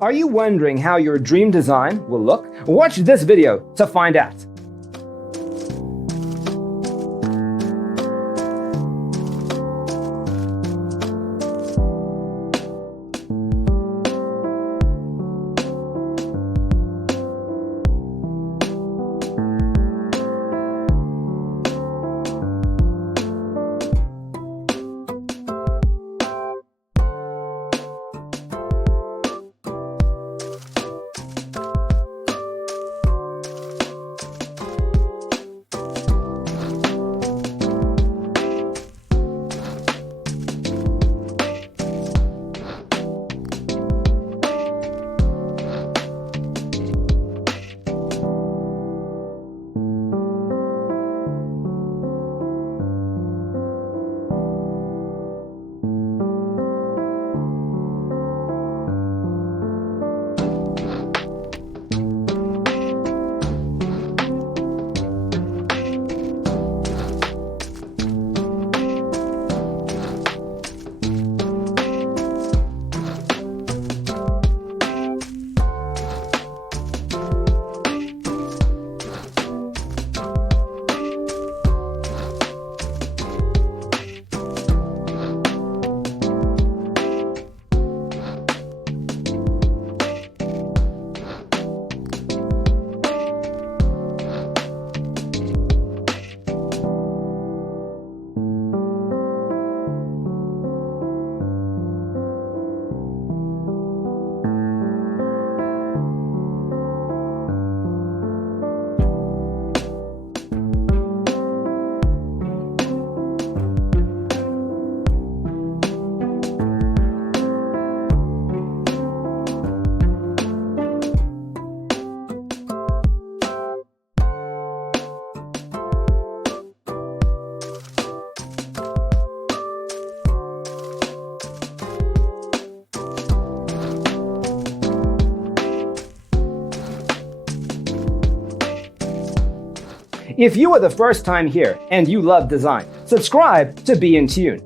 Are you wondering how your dream design will look? Watch this video to find out. If you are the first time here and you love design, subscribe to be in tune.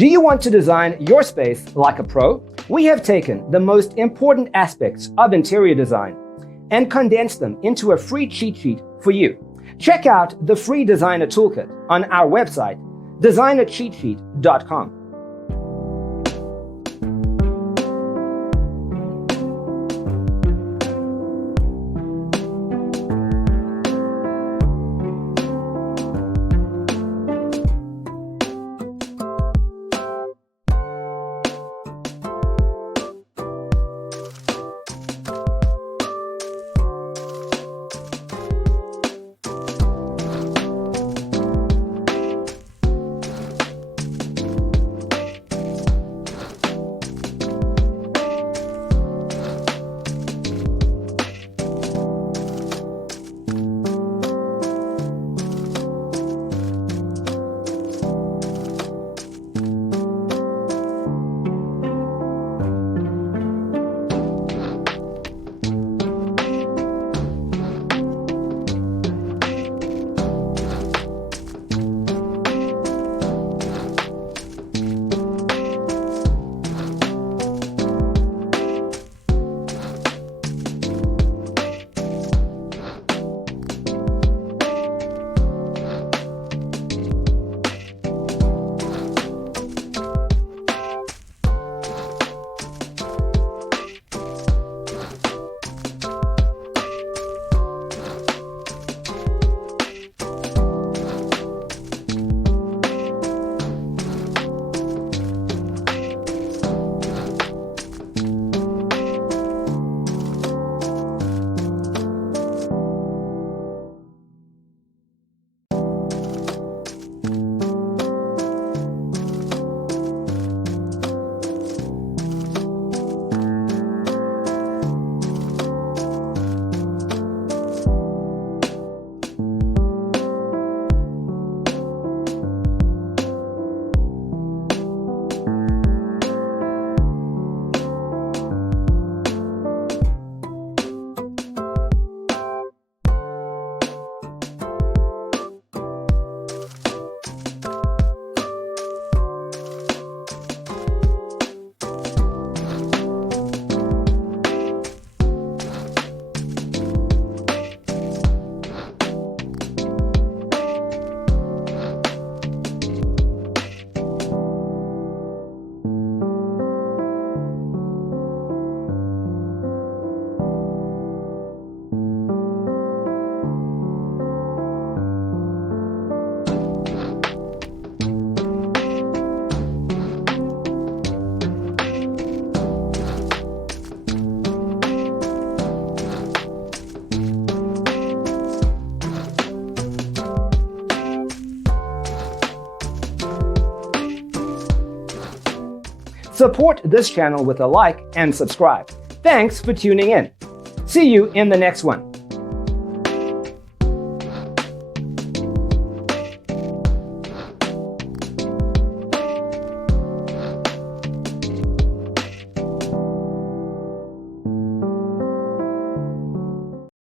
Do you want to design your space like a pro? We have taken the most important aspects of interior design and condensed them into a free cheat sheet for you. Check out the free designer toolkit on our website, designercheatsheet.com. Support this channel with a like and subscribe. Thanks for tuning in. See you in the next one.